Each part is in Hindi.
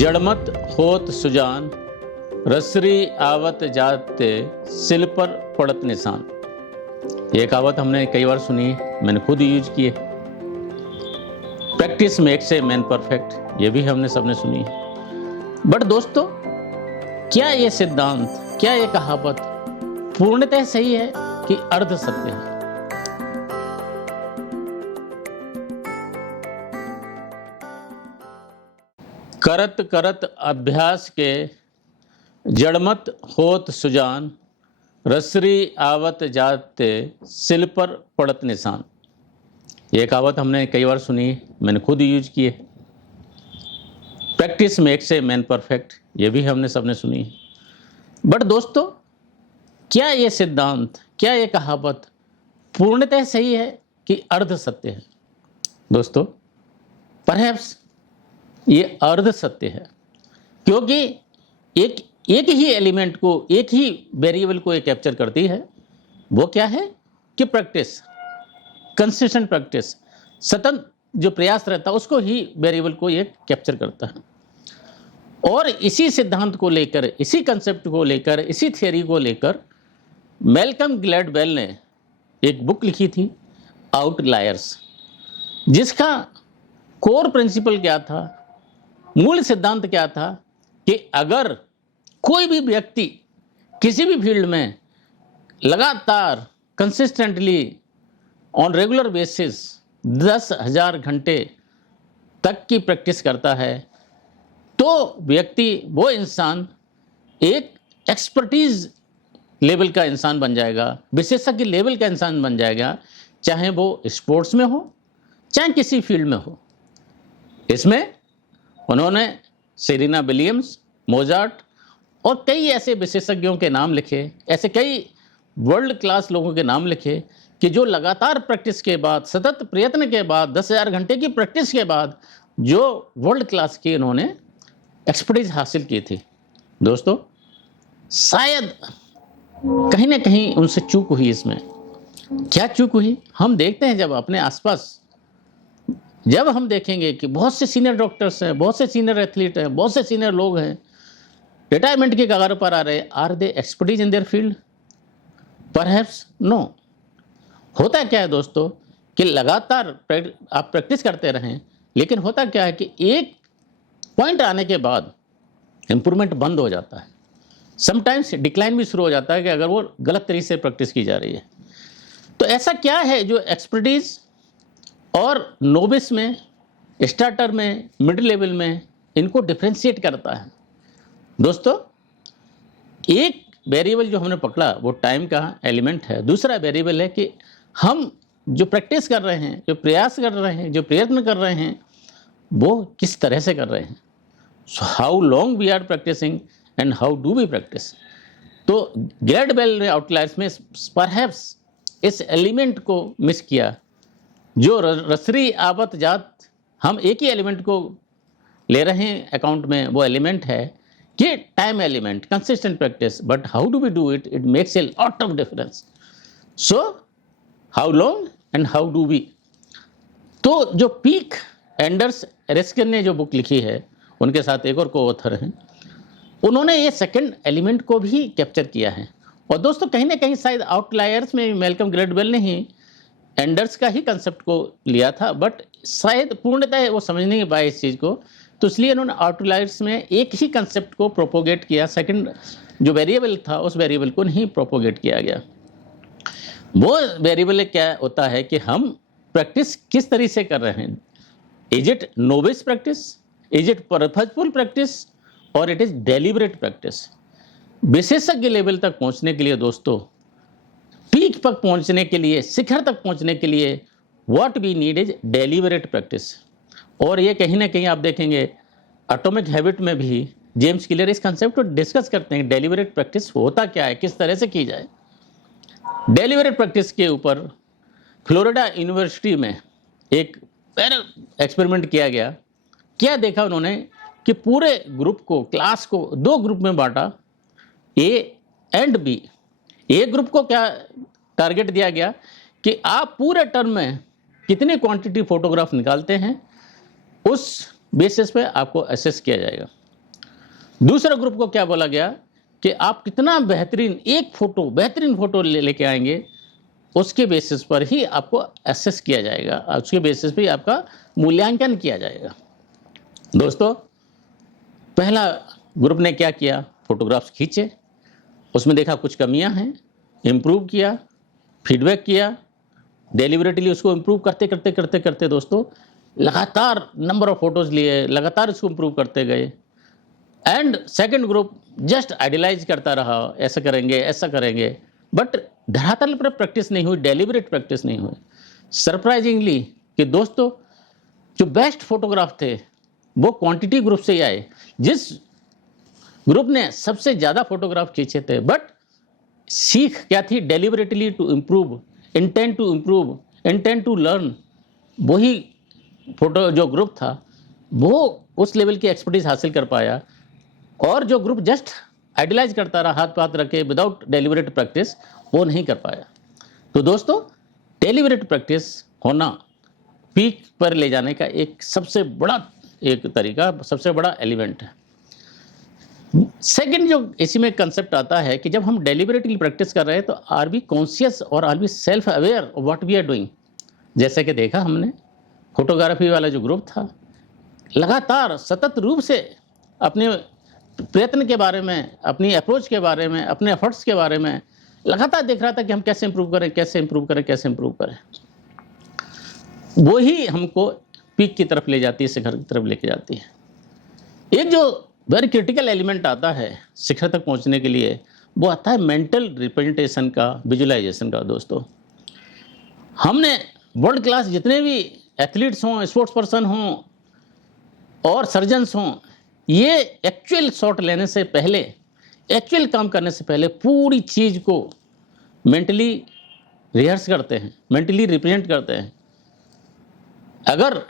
जड़मत होत सुजान, रसरी आवत जाते, सिल पर पड़त निशान। ये कहावत हमने कई बार सुनी है, मैंने खुद यूज की है। Practice makes a man perfect, ये भी हमने सबने सुनी है। बट दोस्तों, क्या ये सिद्धांत, क्या ये कहावत पूर्णतः सही है कि अर्ध सत्य है? करत करत अभ्यास के, जड़मत होत सुजान, रसरी आवत जाते, सिल पर पड़त निशान। ये कहावत हमने कई बार सुनी है, मैंने खुद यूज की है। Practice makes a man perfect, ये भी हमने सबने सुनी है। बट दोस्तों, क्या ये सिद्धांत, क्या ये कहावत पूर्णतः सही है कि अर्ध सत्य है? दोस्तों, परहैप्स ये अर्ध सत्य है, क्योंकि एक ही एलिमेंट को, एक ही वेरिएबल को ये कैप्चर करती है। वो क्या है कि प्रैक्टिस, कंसिस्टेंट प्रैक्टिस, सतत जो प्रयास रहता है उसको ही वेरिएबल को ये कैप्चर करता है। और इसी सिद्धांत को लेकर, इसी कंसेप्ट को लेकर, इसी थियरी को लेकर मैल्कम ग्लैडवेल ने एक बुक लिखी थी, आउटलायर्स, जिसका कोर प्रिंसिपल क्या था, मूल सिद्धांत क्या था कि अगर कोई भी व्यक्ति किसी भी फील्ड में लगातार कंसिस्टेंटली ऑन रेगुलर बेसिस 10,000 घंटे तक की प्रैक्टिस करता है, तो व्यक्ति, वो इंसान एक एक्सपर्टीज लेवल का इंसान बन जाएगा, विशेषज्ञ लेवल का इंसान बन जाएगा, चाहे वो स्पोर्ट्स में हो, चाहे किसी फील्ड में हो। इसमें उन्होंने सेरेना विलियम्स, मोजार्ट और कई ऐसे विशेषज्ञों के नाम लिखे, ऐसे कई वर्ल्ड क्लास लोगों के नाम लिखे कि जो लगातार प्रैक्टिस के बाद, सतत प्रयत्न के बाद, 10,000 घंटे की प्रैक्टिस के बाद जो वर्ल्ड क्लास की उन्होंने एक्सपर्टीज हासिल की थी। दोस्तों, शायद कहीं ना कहीं उनसे चूक हुई। इसमें क्या चूक हुई? हम देखते हैं जब अपने आसपास, जब हम देखेंगे कि बहुत से सीनियर डॉक्टर्स हैं, बहुत से सीनियर एथलीट हैं, बहुत से सीनियर लोग हैं, रिटायरमेंट की कगार पर आ रहे, are they expertise in their field? Perhaps no. होता क्या है दोस्तों कि लगातार आप प्रैक्टिस करते रहें, लेकिन होता क्या है कि एक पॉइंट आने के बाद इंप्रूवमेंट बंद हो जाता है, समटाइम्स डिक्लाइन भी शुरू हो जाता है कि अगर वो गलत तरीके से प्रैक्टिस की जा रही है। तो ऐसा क्या है जो एक्सपर्टीज और नोविस में, स्टार्टर में, मिड लेवल में इनको डिफ्रेंशिएट करता है? दोस्तों, एक वेरिएबल जो हमने पकड़ा वो टाइम का एलिमेंट है। दूसरा वेरिएबल है कि हम जो प्रैक्टिस कर रहे हैं, जो प्रयास कर रहे हैं, जो प्रयत्न कर रहे हैं, वो किस तरह से कर रहे हैं। So how long we are practising and how do we practise. तो ग्लैडवेल ने आउटलायर्स में परहैप्स इस एलिमेंट को मिस किया, जो रसरी आवत जात, हम एक ही एलिमेंट को ले रहे हैं अकाउंट में। वो एलिमेंट है कि time element, consistent practice. But how do we do it? It makes a lot of difference. So how long and how do we. तो जो पीक एंडर्स एरिस्किन ने जो बुक लिखी है, उनके साथ एक और को ऑथर हैं, उन्होंने ये सेकंड एलिमेंट को भी कैप्चर किया है। और दोस्तों, कहीं ना कहीं शायद आउटलायर्स में मैल्कम ग्लैडवेल ने ही एंडर्स का ही कंसेप्ट को लिया था, बट शायद पूर्णतः वो समझ नहीं पाए इस चीज़ को, तो इसलिए उन्होंने आउटलायर्स में एक ही कंसेप्ट को प्रोपोगेट किया। सेकंड जो वेरिएबल था, उस वेरिएबल को नहीं प्रोपोगेट किया गया। वो वेरिएबल क्या होता है कि हम प्रैक्टिस किस तरीके से कर रहे हैं। Is it novice practice, is it purposeful practice, और इट इज डेलिबरेट प्रैक्टिस। विशेषज्ञ लेवल तक पहुंचने के लिए दोस्तों, पीक तक पहुंचने के लिए, शिखर तक पहुंचने के लिए, what we need is deliberate practice. और ये कहीं ना कहीं आप देखेंगे एटॉमिक हैबिट में भी जेम्स क्लियर इस कंसेप्ट को डिस्कस करते हैं। डेलिबरेट प्रैक्टिस होता क्या है, किस तरह से की जाए। डेलिबरेट प्रैक्टिस के ऊपर फ्लोरिडा यूनिवर्सिटी में एक एक्सपेरिमेंट किया गया। क्या देखा उन्होंने कि पूरे ग्रुप को, क्लास को दो ग्रुप में बांटा, A and B. A group को क्या टारगेट दिया गया कि आप पूरे टर्म में कितनी क्वांटिटी फोटोग्राफ निकालते हैं, उस बेसिस पे आपको असेस किया जाएगा। दूसरे ग्रुप को क्या बोला गया कि आप कितना बेहतरीन फोटो लेके आएंगे, उसके बेसिस पर ही आपको असेस किया जाएगा, उसके बेसिस पे ही आपका मूल्यांकन किया जाएगा। दोस्तों, पहला ग्रुप ने क्या किया, फोटोग्राफ्स खींचे, उसमें देखा कुछ कमियां हैं, इम्प्रूव किया, फीडबैक किया, डेलिबरेटली उसको इम्प्रूव करते दोस्तों लगातार नंबर ऑफ फोटोज़ लिए, लगातार इसको इम्प्रूव करते गए। And second group just idealise करता रहा, ऐसा करेंगे, बट धरातल पर प्रैक्टिस नहीं हुई, डेलिबरेट प्रैक्टिस नहीं हुई। सरप्राइजिंगली कि दोस्तों जो बेस्ट फोटोग्राफ थे वो क्वांटिटी ग्रुप से ही आए, जिस ग्रुप ने सबसे ज़्यादा फोटोग्राफ खींचे थे। बट सीख क्या थी, deliberately to improve, intent to learn. वही फोटो जो ग्रुप था वो उस लेवल की एक्सपर्टीज हासिल कर पाया, और जो ग्रुप जस्ट आइडियलाइज करता रहा हाथ पाथ रखे विदाउट डेलिबरेट प्रैक्टिस, वो नहीं कर पाया। तो दोस्तों, डेलिबरेट प्रैक्टिस होना पीक पर ले जाने का एक सबसे बड़ा तरीका, सबसे बड़ा एलिमेंट है। सेकंड जो इसी में कंसेप्ट आता है कि जब हम डेलिबरेटली प्रैक्टिस कर रहे हैं तो आर वी कॉन्शियस और are we self aware of what we are doing. जैसे कि देखा हमने, फोटोग्राफी वाला जो ग्रुप था लगातार सतत रूप से अपने प्रयत्न के बारे में, अपनी अप्रोच के बारे में, अपने एफर्ट्स के बारे में लगातार देख रहा था कि हम कैसे इंप्रूव करें। वो ही हमको पीक की तरफ ले जाती है, शिखर की तरफ लेके जाती है। एक जो वेरी क्रिटिकल एलिमेंट आता है शिखर तक पहुंचने के लिए, वो आता है मेंटल रिप्रेजेंटेशन का, विजुअलाइजेशन का। दोस्तों, हमने वर्ल्ड क्लास जितने भी एथलीट्स हों, स्पोर्ट्स पर्सन हों और सर्जन्स हों, ये एक्चुअल शॉट लेने से पहले, एक्चुअल काम करने से पहले पूरी चीज़ को मेंटली रिहर्स करते हैं, मेंटली रिप्रेजेंट करते हैं। अगर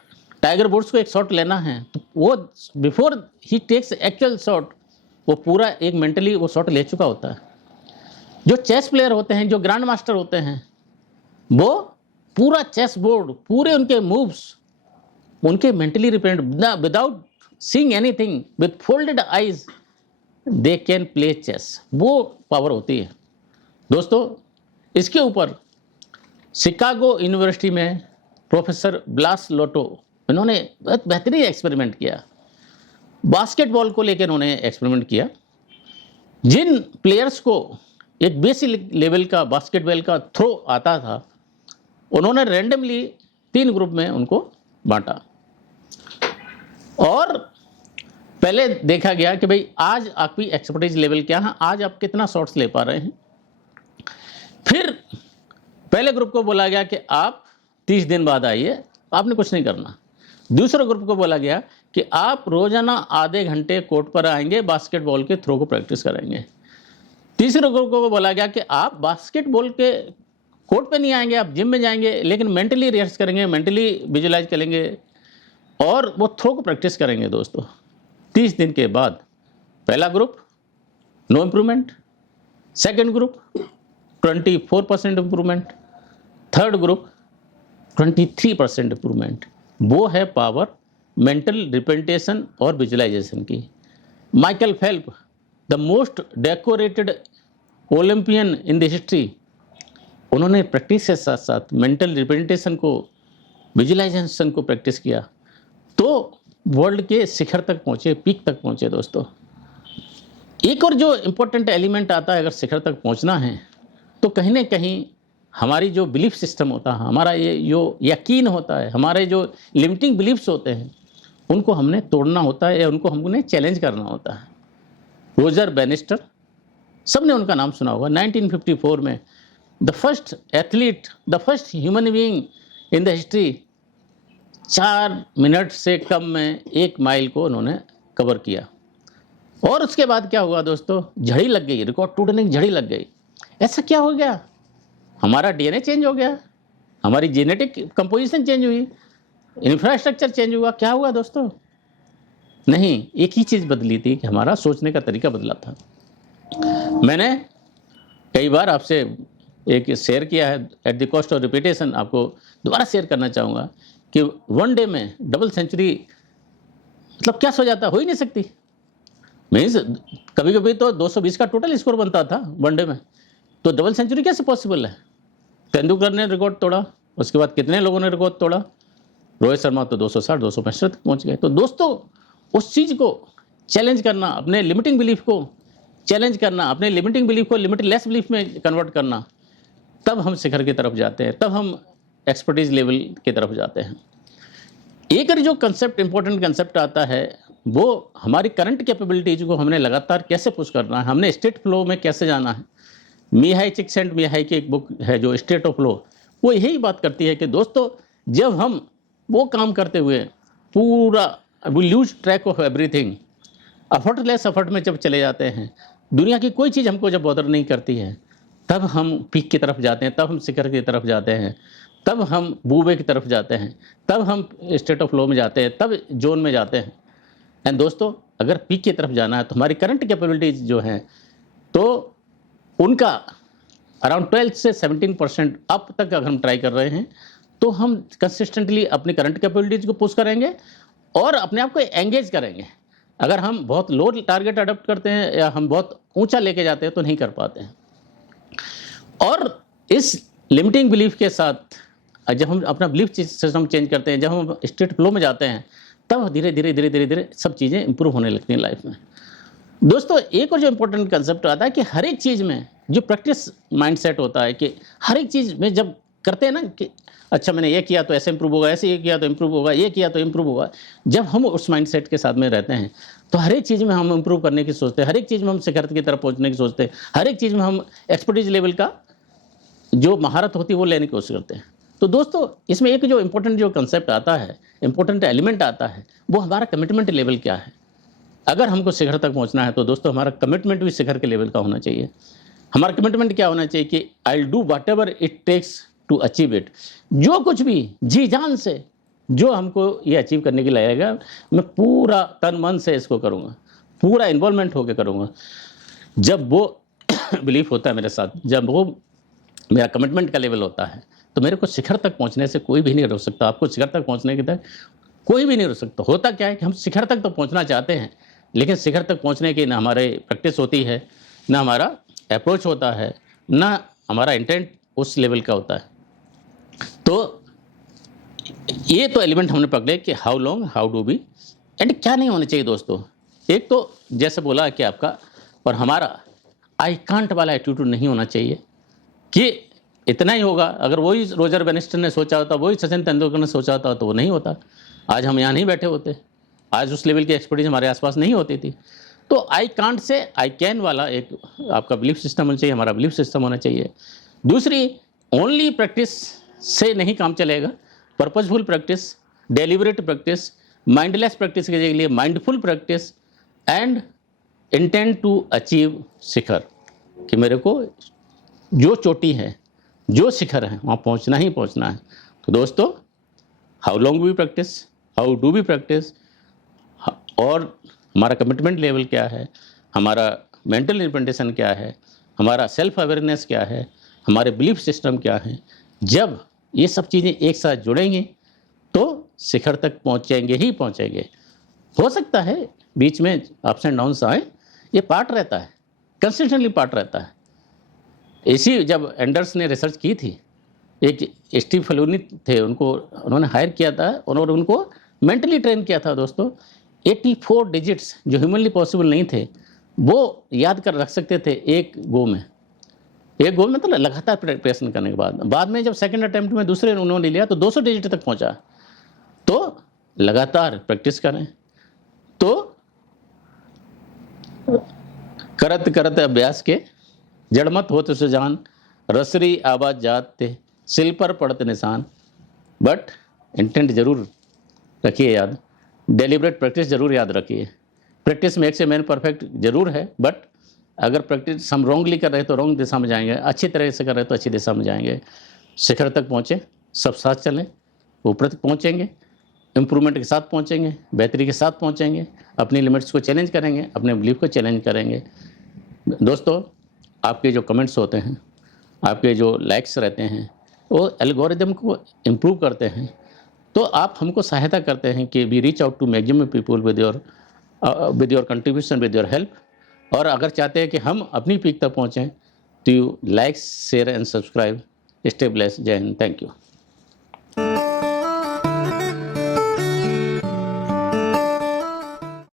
टाइगर वुड्स को एक शॉट लेना है तो वो बिफोर ही टेक्स एक्चुअल शॉट, वो पूरा एक मेंटली वो शॉट ले चुका होता है। जो चेस प्लेयर होते हैं, जो ग्रैंड मास्टर होते हैं, वो पूरा चेस बोर्ड, पूरे उनके मूव्स उनके mentally represent, without seeing anything, with folded eyes they can play chess. वो पावर होती है। दोस्तों, इसके ऊपर शिकागो यूनिवर्सिटी में प्रोफेसर ब्लास लोटो, इन्होंने बहुत बेहतरीन एक्सपेरिमेंट किया। बास्केटबॉल को लेकर उन्होंने एक्सपेरिमेंट किया। जिन प्लेयर्स को एक बेसिक लेवल का बास्केटबॉल का थ्रो आता था, उन्होंने रैंडमली 3 ग्रुप में उनको बांटा, और पहले देखा गया कि भाई आज आपकी एक्सपर्टीज लेवल क्या है, आज आप कितना शॉट्स ले पा रहे हैं। फिर पहले ग्रुप को बोला गया कि आप 30 दिन बाद आइए, आपने कुछ नहीं करना। दूसरे ग्रुप को बोला गया कि आप रोजाना आधे घंटे कोर्ट पर आएंगे, बास्केटबॉल के थ्रो को प्रैक्टिस करेंगे। तीसरे ग्रुप को बोला गया कि आप बास्केटबॉल के कोर्ट पे नहीं आएंगे, आप जिम में जाएंगे, लेकिन मेंटली रिहर्स करेंगे, मेंटली विजुलाइज करेंगे और वो थ्रो को प्रैक्टिस करेंगे। दोस्तों, 30 दिन के बाद पहला group no improvement, second group 24% improvement, third group 23% improvement. वो है पावर मेंटल रिप्रेजेंटेशन और विजुअलाइजेशन की। Michael Phelps, the most decorated Olympian in the history, उन्होंने प्रैक्टिस के साथ साथ मेंटल रिप्रेजेंटेशन को, विजुअलाइजेशन को प्रैक्टिस किया, तो वर्ल्ड के शिखर तक पहुँचे, पीक तक पहुँचे। दोस्तों, एक और जो इम्पोर्टेंट एलिमेंट आता है अगर शिखर तक पहुँचना है, तो कहीं ना कहीं हमारी जो बिलीफ सिस्टम होता है, हमारा ये जो यकीन होता है, हमारे जो लिमिटिंग बिलीफ्स होते हैं, उनको हमने तोड़ना होता है या उनको हमने चैलेंज करना होता है। रोजर बैनिस्टर, सबने उनका नाम सुना होगा। 1954 में the first athlete, the first human being in the history, 4 minute से कम में 1 माइल को उन्होंने कवर किया। और उसके बाद क्या हुआ दोस्तों, झड़ी लग गई, रिकॉर्ड टूटने की झड़ी लग गई। ऐसा क्या हो गया? हमारा डीएनए चेंज हो गया, हमारी जेनेटिक कंपोजिशन चेंज हुई, इंफ्रास्ट्रक्चर चेंज हुआ। क्या हुआ दोस्तों? नहीं, एक ही चीज़ बदली थी कि हमारा सोचने का तरीका बदला था। मैंने कई बार आपसे एक शेयर किया है, at the cost of repetition आपको दोबारा शेयर करना चाहूँगा कि 1 डे में डबल सेंचुरी मतलब क्या सो जाता, हो ही नहीं सकती। मीन्स कभी कभी तो 220 का टोटल स्कोर बनता था वनडे में, तो डबल सेंचुरी कैसे पॉसिबल है? तेंदुलकर ने रिकॉर्ड तोड़ा, उसके बाद कितने लोगों ने रिकॉर्ड तोड़ा, रोहित शर्मा तो 260 265 तक पहुंच गए। तो दोस्तों उस चीज़ को चैलेंज करना, अपने लिमिटिंग बिलीफ को चैलेंज करना, अपने लिमिटिंग बिलीफ को लिमिटलेस बिलीफ में कन्वर्ट करना, तब हम शिखर की तरफ जाते हैं, तब हम एक्सपर्टीज लेवल की तरफ जाते हैं। एक जो कंसेप्ट, इंपॉर्टेंट कंसेप्ट आता है, वो हमारी करंट कैपेबिलिटीज को हमने लगातार कैसे पुश करना है, हमने स्टेट फ्लो में कैसे जाना है। मिहाई चिक्सेंट मिहाई की एक बुक है जो स्टेट ऑफ फ्लो, वो यही बात करती है कि दोस्तों जब हम वो काम करते हुए पूरा we lose track of everything, effortless effort में जब चले जाते हैं, दुनिया की कोई चीज़ हमको जब बॉदर नहीं करती है, तब हम पीक की तरफ जाते हैं, तब हम शिखर की तरफ जाते हैं, तब हम बूबे की तरफ जाते हैं, तब हम स्टेट ऑफ फ्लो में जाते हैं, तब जोन में जाते हैं। एंड दोस्तों अगर पीक की तरफ जाना है तो हमारी करंट कैपेबिलिटीज जो हैं, तो उनका अराउंड 12 से 17% अप तक अगर हम ट्राई कर रहे हैं, तो हम कंसिस्टेंटली अपनी करंट कैपेबिलिटीज को पुश करेंगे और अपने आप को एंगेज करेंगे। अगर हम बहुत लो टारगेट अडॉप्ट करते हैं या हम बहुत ऊंचा लेके जाते हैं तो नहीं कर पाते हैं। और इस लिमिटिंग बिलीफ के साथ जब हम अपना बिलीफ सिस्टम चेंज करते हैं, जब हम स्टेट फ्लो में जाते हैं, तब धीरे धीरे धीरे धीरे धीरे सब चीज़ें इंप्रूव होने लगती हैं लाइफ में। दोस्तों एक और जो इम्पोर्टेंट कंसेप्ट आता है कि हर एक चीज़ में जो प्रैक्टिस माइंडसेट होता है, कि हर एक चीज़ में जब करते हैं ना कि अच्छा मैंने ये किया तो ऐसे इंप्रूव होगा, ऐसे ये किया तो इंप्रूव होगा, ये किया तो इंप्रूव होगा, जब हम उस माइंडसेट के साथ में रहते हैं तो हर एक चीज़ में हम इंप्रूव करने की सोचते हैं, हर एक चीज़ में हम शिखर की तरफ पहुंचने की सोचते हैं, हर एक चीज़ में हम एक्सपर्टीज लेवल का जो महारत होती है वो लेने की कोशिश करते हैं। तो दोस्तों इसमें एक जो इम्पोर्टेंट जो कंसेप्ट आता है, इम्पोर्टेंट एलिमेंट आता है, वो हमारा कमिटमेंट लेवल क्या है। अगर हमको शिखर तक पहुंचना है तो दोस्तों हमारा कमिटमेंट भी शिखर के लेवल का होना चाहिए। हमारा कमिटमेंट क्या होना चाहिए कि I will do whatever it takes to achieve it. जो कुछ भी जी जान से जो हमको ये अचीव करने के लिए लगेगा, मैं पूरा तन मन से इसको करूँगा, पूरा इन्वॉल्वमेंट होकर करूँगा। जब वो बिलीफ होता है मेरे साथ, जब वो मेरा कमिटमेंट का लेवल होता है, तो मेरे को शिखर तक पहुंचने से कोई भी नहीं रोक सकता। आपको शिखर तक पहुंचने के तक कोई भी नहीं रोक सकता। होता क्या है कि हम शिखर तक तो पहुंचना चाहते हैं, लेकिन शिखर तक पहुंचने की ना हमारे प्रैक्टिस होती है, ना हमारा अप्रोच होता है, ना हमारा इंटेंट उस लेवल का होता है। तो ये तो एलिमेंट हमने पकड़े कि how long, how do be, and क्या नहीं होना चाहिए दोस्तों। एक तो जैसे बोला कि आपका और हमारा आई कांट वाला एटीट्यूड नहीं होना चाहिए कि इतना ही होगा। अगर वही रोजर बेनिस्टर ने सोचा होता, वही सचिन तेंदुलकर ने सोचा होता, तो वो नहीं होता, आज हम यहाँ नहीं बैठे होते, आज उस लेवल की एक्सपर्टीज हमारे आसपास नहीं होती थी। तो I can't say I can वाला एक आपका बिलीफ सिस्टम होना चाहिए, हमारा बिलीफ सिस्टम होना चाहिए। दूसरी, ओनली प्रैक्टिस से नहीं काम चलेगा, purposeful practice, deliberate practice, mindless practice के लिए mindful practice, and intent to achieve शिखर, कि मेरे को जो चोटी है, जो शिखर है, वहाँ पहुँचना ही पहुँचना है। तो दोस्तों how long we practise, how do we practise, और हमारा कमिटमेंट लेवल क्या है, हमारा मेंटल रिप्रेजेंटेशन क्या है, हमारा सेल्फ अवेयरनेस क्या है, हमारे बिलीफ सिस्टम क्या है, जब ये सब चीज़ें एक साथ जुड़ेंगी तो शिखर तक पहुँचेंगे ही पहुँचेंगे। हो सकता है बीच में अप्स एंड डाउन्स आए, ये पार्ट रहता है, कंसिस्टेंटली पार्ट रहता है। इसी जब एंडर्स ने रिसर्च की थी, एक स्टीव फलूनी थे, उनको उन्होंने हायर किया था और उनको मेंटली ट्रेन किया था दोस्तों। 84 डिजिट्स जो ह्यूमनली पॉसिबल नहीं थे, वो याद कर रख सकते थे एक गो में मतलब लगातार प्रिपरेशन करने के बाद में जब सेकंड अटेम्प्ट में दूसरे उन्होंने लिया तो 200 डिजिट तक पहुंचा। तो लगातार प्रैक्टिस करें, तो करत करत अभ्यास के जड़मत होते सुजान, रसरी आवाज जाते सिल पर पड़ते निशान। बट इंटेंट जरूर रखिए याद, डेलिब्रेट प्रैक्टिस जरूर याद रखिए। प्रैक्टिस में एक से मैन परफेक्ट जरूर है, बट अगर प्रैक्टिस हम रॉन्गली कर रहे हैं तो रॉन्ग दिशा में जाएंगे, अच्छी तरह से कर रहे हैं तो अच्छी दिशा में जाएंगे। शिखर तक पहुँचे, सब साथ चलें, ऊपर तक पहुँचेंगे, इम्प्रूवमेंट के साथ पहुँचेंगे, बेहतरी के साथ पहुँचेंगे, अपनी लिमिट्स को चैलेंज करेंगे, अपने बिलीफ को चैलेंज करेंगे। दोस्तों आपके जो कमेंट्स होते हैं, आपके जो लाइक्स रहते हैं, वो एल्गोरिदम को इम्प्रूव करते हैं। तो आप हमको सहायता करते हैं कि we reach out to maximum people with your with your contribution, with your help. और अगर चाहते हैं कि हम अपनी पीक तक पहुँचें तो you like, share and subscribe. Stay blessed. जय हिंद। Thank you.